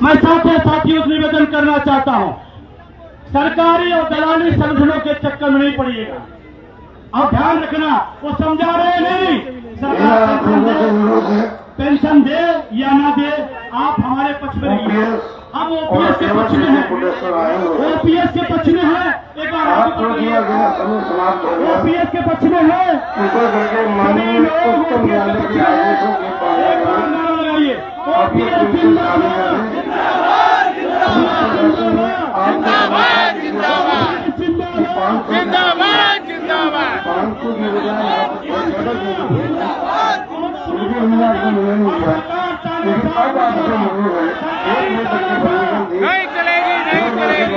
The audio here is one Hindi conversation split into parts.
मैं साथियों से निवेदन करना चाहता हूं, सरकारी और दलाली संगठनों के चक्कर में नहीं पड़िएगा। और ध्यान रखना, वो समझा रहे नहीं, सरकार पेंशन दे या ना दे, आप हमारे पक्ष में रहिए। हम ओपीएस के पक्ष में हैं, ओपीएस के पक्ष में है। एक बार ओपीएस के पक्ष में है, सभी लोग ओपीएस के पक्ष में है। एक बार नारा लगाइए, ओपीएस जिंदाबाद, जिंदाबाद जिंदाबाद जिंदाबाद जिंदाबाद। नहीं चलेगी नहीं चलेगी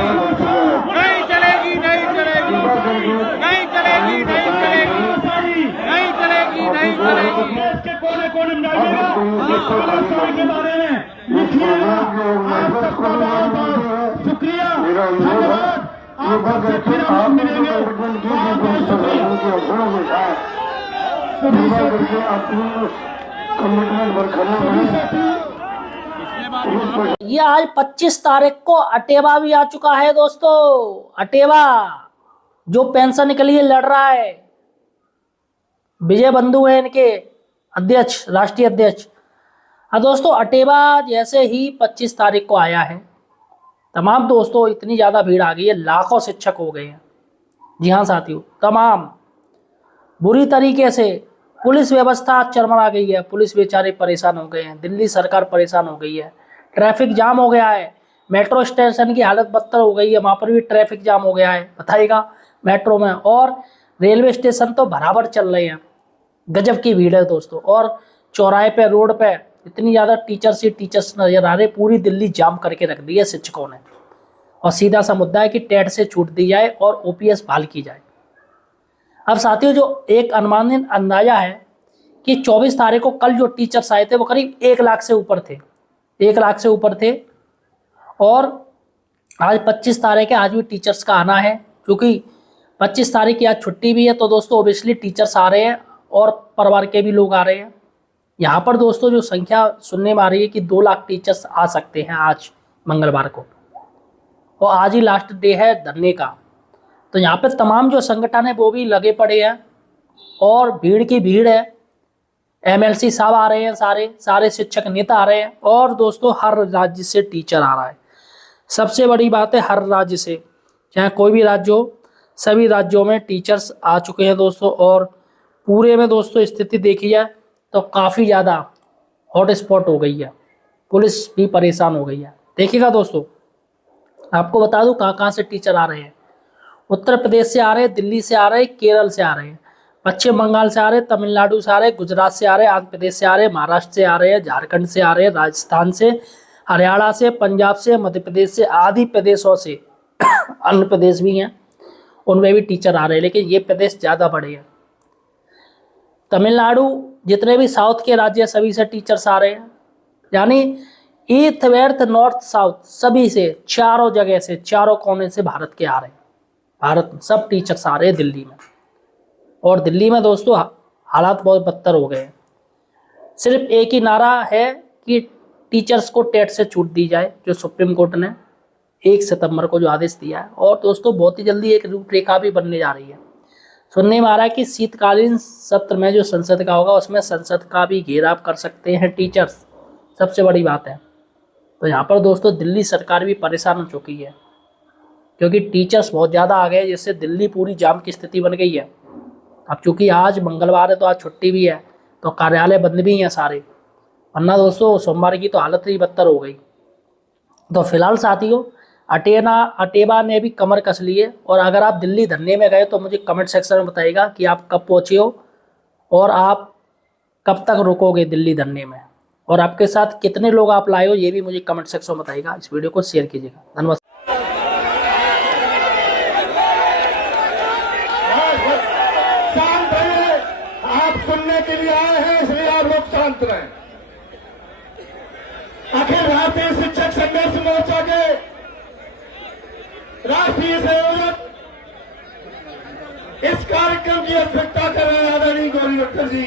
नहीं चलेगी नहीं चलेगी नहीं चलेगी नहीं चलेगी नहीं चलेगी नहीं चलेगी। देश के कोने कोने में डालिएगा के बारे में लिखिएगा। आप सबको बहुत बहुत शुक्रिया, धन्यवाद। आप सबसे फिर हम मिलेंगे। बहुत बहुत शुक्रिया। ये आज 25 तारीख को अटेवा भी आ चुका है दोस्तों। अटेवा जो पेंशन के लिए लड़ रहा है, विजय बंधु है इनके अध्यक्ष, राष्ट्रीय अध्यक्ष। हाँ दोस्तों, अटेवा जैसे ही 25 तारीख को आया है, तमाम दोस्तों इतनी ज़्यादा भीड़ आ गई है, लाखों शिक्षक हो गए हैं। जी हाँ साथियों, तमाम बुरी तरीके से पुलिस व्यवस्था चरमरा गई है। पुलिस बेचारे परेशान हो गए हैं, दिल्ली सरकार परेशान हो गई है, ट्रैफिक जाम हो गया है। मेट्रो स्टेशन की हालत बदतर हो गई है, वहाँ पर भी ट्रैफिक जाम हो गया है, बताइएगा मेट्रो में। और रेलवे स्टेशन तो बराबर चल रहे हैं, गजब की भीड़ है दोस्तों। और चौराहे पे, रोड पे इतनी ज़्यादा टीचर्स नजर आ रहे, पूरी दिल्ली जाम करके रख दी है शिक्षकों ने। और सीधा सा मुद्दा है कि टेट से छूट दी जाए और ओपीएस बहाल की जाए। अब साथियों, जो एक अनुमानित अंदाजा है कि 24 तारीख को कल जो टीचर्स आए थे वो करीब 1 लाख से ऊपर थे, 1 लाख से ऊपर थे। और आज 25 तारीख है, आज भी टीचर्स का आना है, क्योंकि 25 तारीख की आज छुट्टी भी है। तो दोस्तों ओबियसली टीचर्स आ रहे हैं और परिवार के भी लोग आ रहे हैं। यहाँ पर दोस्तों जो संख्या सुनने में आ रही है कि 2 लाख टीचर्स आ सकते हैं आज मंगलवार को। और आज ही लास्ट डे है धरने का। तो यहाँ पे तमाम जो संगठन है वो भी लगे पड़े हैं और भीड़ की भीड़ है। एमएलसी साहब आ रहे हैं, सारे शिक्षक नेता आ रहे हैं। और दोस्तों हर राज्य से टीचर आ रहा है। सबसे बड़ी बात है, हर राज्य से, चाहे कोई भी राज्य हो, सभी राज्यों में टीचर्स आ चुके हैं दोस्तों। और पूरे में दोस्तों स्थिति देखी जाए तो काफ़ी ज़्यादा हॉट स्पॉट हो गई है, पुलिस भी परेशान हो गई है। देखिएगा दोस्तों, आपको बता दूं कहाँ कहाँ से टीचर आ रहे हैं। उत्तर प्रदेश से आ रहे हैं, दिल्ली से आ रहे हैं, केरल से आ रहे हैं, पश्चिम बंगाल से आ रहे हैं, तमिलनाडु से आ रहे हैं, गुजरात से आ रहे हैं, आंध्र प्रदेश से आ रहे हैं, महाराष्ट्र से आ रहे हैं, झारखंड से आ रहे हैं, राजस्थान से, हरियाणा से, पंजाब से, मध्य प्रदेश से, आदि प्रदेशों से अन्य प्रदेश भी हैं, उनमें भी टीचर आ रहे हैं। लेकिन ये प्रदेश ज़्यादा बड़े हैं। तमिलनाडु, जितने भी साउथ के राज्य सभी से टीचर्स आ रहे हैं। यानी ईस्ट वेस्ट नॉर्थ साउथ सभी से, चारों जगह से, चारों कोने से भारत के आ रहे हैं। भारत में सब टीचर्स आ रहे हैं दिल्ली में। और दिल्ली में दोस्तों हालात बहुत बदतर हो गए हैं। सिर्फ एक ही नारा है कि टीचर्स को टेट से छूट दी जाए, जो सुप्रीम कोर्ट ने 1 सितंबर को जो आदेश दिया है। और दोस्तों बहुत ही जल्दी एक रूपरेखा भी बनने जा रही है। सुनने में आ रहा है कि शीतकालीन सत्र में जो संसद का होगा उसमें संसद का भी घेराव कर सकते हैं टीचर्स। सबसे बड़ी बात है। तो यहाँ पर दोस्तों दिल्ली सरकार भी परेशान हो चुकी है, क्योंकि टीचर्स बहुत ज़्यादा आ गए, जिससे दिल्ली पूरी जाम की स्थिति बन गई है। अब चूँकि आज मंगलवार है तो आज छुट्टी भी है, तो कार्यालय बंद भी हैं सारे, वरना दोस्तों सोमवार की तो हालत ही बदतर हो गई। तो फिलहाल साथियों अटेवा ने भी कमर कस ली है। और अगर आप दिल्ली धरने में गए तो मुझे कमेंट सेक्शन में बताइएगा कि आप कब पहुँचे हो और आप कब तक रुकोगे दिल्ली धरने में, और आपके साथ कितने लोग आप लाए हो, ये भी मुझे कमेंट सेक्शन में बताइएगा। इस वीडियो को शेयर कीजिएगा। धन्यवाद। आप सुनने के लिए आए हैं, इसलिए आप लोग शांत रहें। अखिल भारतीय शिक्षक संघर्ष मोर्चा के राष्ट्रीय संयोजक इस कार्यक्रम की अध्यक्षता कर रहे हैं आदरणीय गौरी डॉक्टर जी।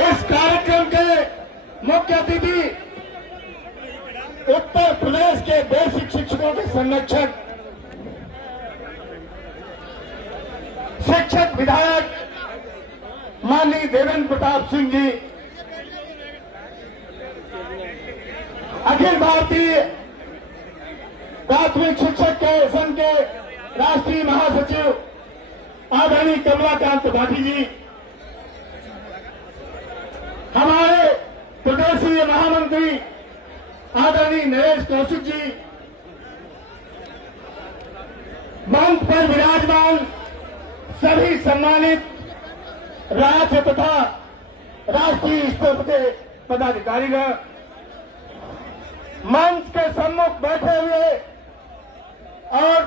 इस कार्यक्रम के मुख्य अतिथि शिक्षकों के संरक्षक, शिक्षक विधायक माननीय देवेंद्र प्रताप सिंह जी, अखिल भारतीय प्राथमिक शिक्षक के संघ के राष्ट्रीय महासचिव आदरणीय कमलाकांत त्रिपाठी जी, हमारे प्रदेशीय महामंत्री आदरणीय नरेश कौशिक जी, मंच पर विराजमान सभी सम्मानित राज्य तथा राष्ट्रीय स्तर के पदाधिकारीगण, मंच के सम्मुख बैठे हुए और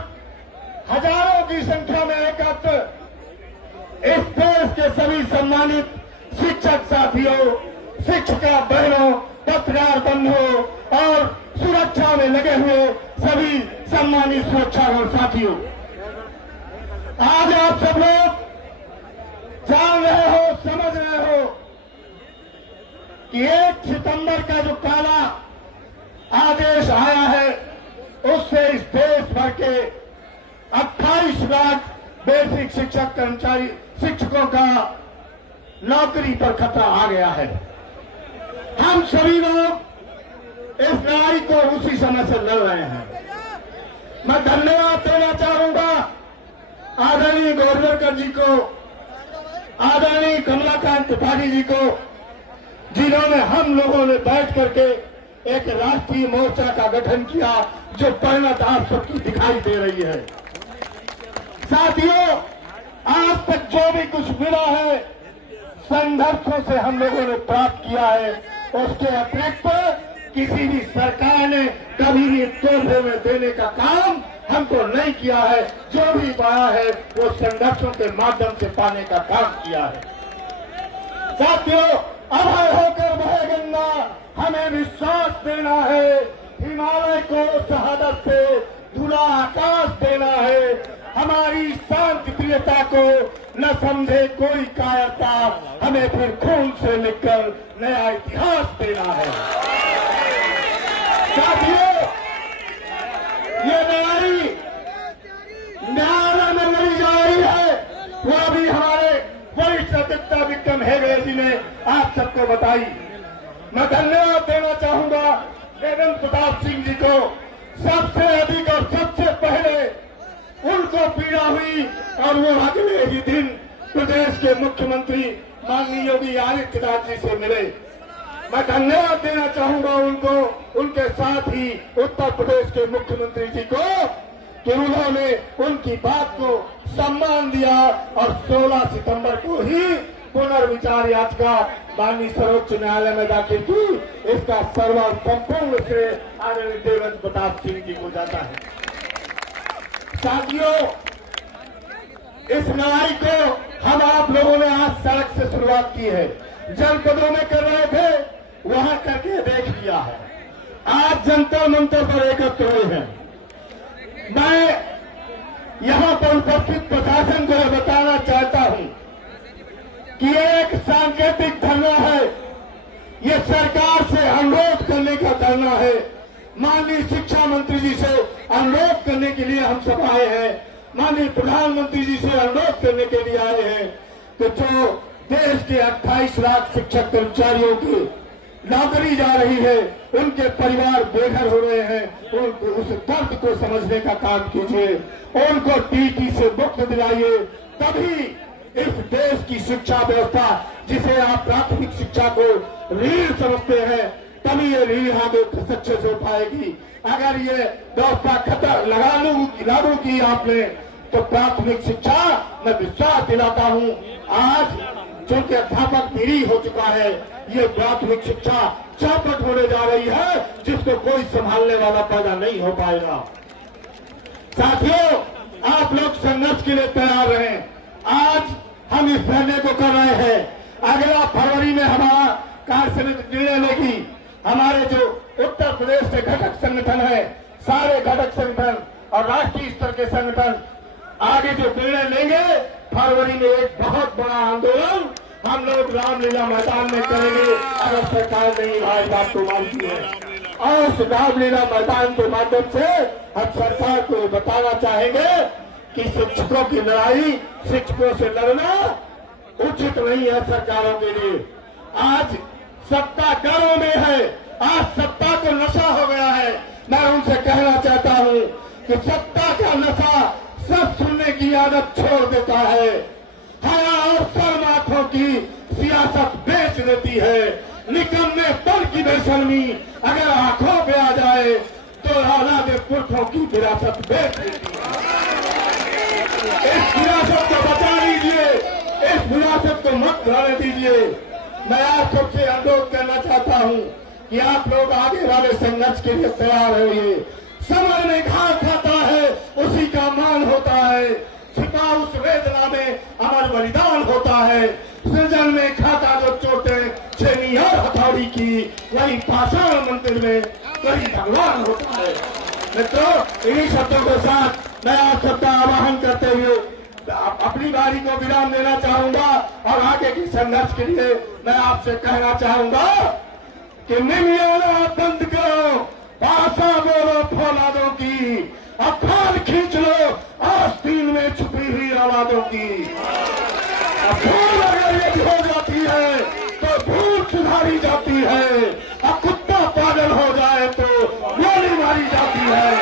हजारों की संख्या में एकत्र इस देश के सभी सम्मानित शिक्षक साथियों, शिक्षिका बहनों, पत्रकार बंधुओं और सुरक्षा में लगे हुए सभी सम्मानित सुरक्षागण साथियों, आज आप सब लोग जान रहे हो, समझ रहे हो कि 1 सितंबर का जो काला आदेश आया है उससे इस देश भर के 28 लाख बेसिक शिक्षक कर्मचारी शिक्षकों का नौकरी पर खतरा आ गया है। हम सभी लोग इस लड़ाई को उसी समय से लड़ रहे हैं। मैं धन्यवाद देना चाहूंगा आदरणीय गोरवलकर जी को, आदरणीय कमलाकांत त्रिपाठी जी को, जिन्होंने हम लोगों ने बैठ करके एक राष्ट्रीय मोर्चा का गठन किया जो परिणत आप सबकी दिखाई दे रही है। साथियों, आज तक जो भी कुछ मिला है संघर्षों से हम लोगों ने प्राप्त किया है, उसके अतिरिक्त किसी भी सरकार ने कभी भी तोहफे में देने का काम हमको नहीं किया है। जो भी पाया है वो संघर्षों के माध्यम से पाने का काम किया है। साथियों, अभय होकर बहे गंगा, हमें विश्वास देना है, हिमालय को शहादत से धुला आकाश देना है, हमारी शांति प्रियता को न समझे कोई कायरता, हमें फिर खून से निकल नया इतिहास देना है। साथियों, ये लड़ाई न्यायालय में लड़ी जा रही है, वो अभी हमारे वरिष्ठ अधिवक्ता विक्रम हेगड़े जी ने आप सबको बताई। मैं धन्यवाद देना चाहूंगा देवेंद्र प्रताप सिंह जी को। सबसे अधिक और सबसे पहले उनको पीड़ा हुई और वो अगले ही दिन प्रदेश के मुख्यमंत्री माननीय योगी आदित्यनाथ जी से मिले। मैं धन्यवाद देना चाहूंगा उनको, उनके साथ ही उत्तर प्रदेश के मुख्यमंत्री जी को कि उन्होंने उनकी बात को सम्मान दिया और 16 सितंबर को ही पुनर्विचार याचिका माननीय सर्वोच्च न्यायालय में दाखिल की। इसका संपूर्ण श्रेय आदरणीय देवेंद्र प्रताप सिंह जी को जाता है। साथियों, इस लड़ाई को हम आप लोगों ने आज सड़क से शुरुआत की है, जनपदों में कर रहे थे, वहां करके देख लिया है, आज जंतर मंतर पर एकत्र हुए हैं। मैं यहां पर उपस्थित प्रशासन को यह बताना चाहता हूं कि एक सांकेतिक धरना है, ये सरकार से अनुरोध करने का धरना है। माननीय शिक्षा मंत्री जी से अनुरोध करने के लिए हम सब आए हैं, माननीय प्रधानमंत्री जी से अनुरोध करने के लिए आए हैं कि जो देश के 28 लाख शिक्षक कर्मचारियों की नौकरी जा रही है, उनके परिवार बेघर हो रहे हैं, उनको उस दर्द को समझने का काम कीजिए, उनको टीटी से मुक्त दिलाइए, तभी इस देश की शिक्षा व्यवस्था जिसे आप प्राथमिक शिक्षा को रीढ़ समझते हैं, तभी ये रीढ़ आगे सच्चे से उठाएगी। अगर ये व्यवस्था खतर लागू की आपने तो प्राथमिक शिक्षा, मैं विश्वास दिलाता हूं, आज चूंकि अध्यापक पीढ़ी हो चुका है, ये प्राथमिक शिक्षा चौपट होने जा रही है, जिसको कोई संभालने वाला पैदा नहीं हो पाएगा। साथियों, आप लोग संघर्ष के लिए तैयार रहें। आज हम इस धरने को कर रहे हैं, अगला फरवरी में हमारा कार्य समिति निर्णय लेगी। हमारे जो उत्तर प्रदेश के घटक संगठन है, सारे घटक संगठन और राष्ट्रीय स्तर के संगठन आगे जो निर्णय लेंगे, फरवरी में एक बहुत बड़ा आंदोलन हम लोग रामलीला मैदान में करेंगे, अगर सरकार नहीं इस बात को मानती है। और इस रामलीला मैदान के माध्यम से हम सरकार को बताना चाहेंगे कि शिक्षकों की लड़ाई, शिक्षकों से लड़ना उचित नहीं है सरकारों के लिए। आज सत्ता घरों में है, आज सत्ता को नशा हो गया है। मैं उनसे कहना चाहता हूं कि सत्ता का नशा सब सुनने की आदत छोड़ देता है। हया और शर्म आंखों की सियासत बेच देती है। निकम्मे पल की बेशर्मी अगर आंखों पे आ जाए तो औलाद पुरखों की विरासत बेच देती है। इस विरासत को बचा लीजिए, इस विरासत को मत ढाने दीजिए। मैं आप सबसे अनुरोध करना चाहता हूं कि आप लोग आगे वाले संघर्ष के लिए तैयार होइए। समय में घात खाता है उसी का मान होता है। छिपा उस वेदना में अमर बलिदान होता है। सृजन में खाता जो चोटें छेनी और हथौड़ी की, वही पाषाण मंदिर में वही भगवान होता है। मित्रों, इन्हीं शब्दों के साथ मैं आप सबका आह्वान करते हुए अपनी बारी को विराम देना चाहूंगा और आगे की संघर्ष के लिए मैं आपसे कहना चाहूंगा कि मिमियाना बंद करो, भाषा बोलो फौलादों की, अब खाल खींच लो आस्तीन में छुपी हुई औलादों की। भूल अगर ये हो जाती है तो भूल सुधारी जाती है, और कुत्ता पागल हो जाए तो गोली मारी जाती है।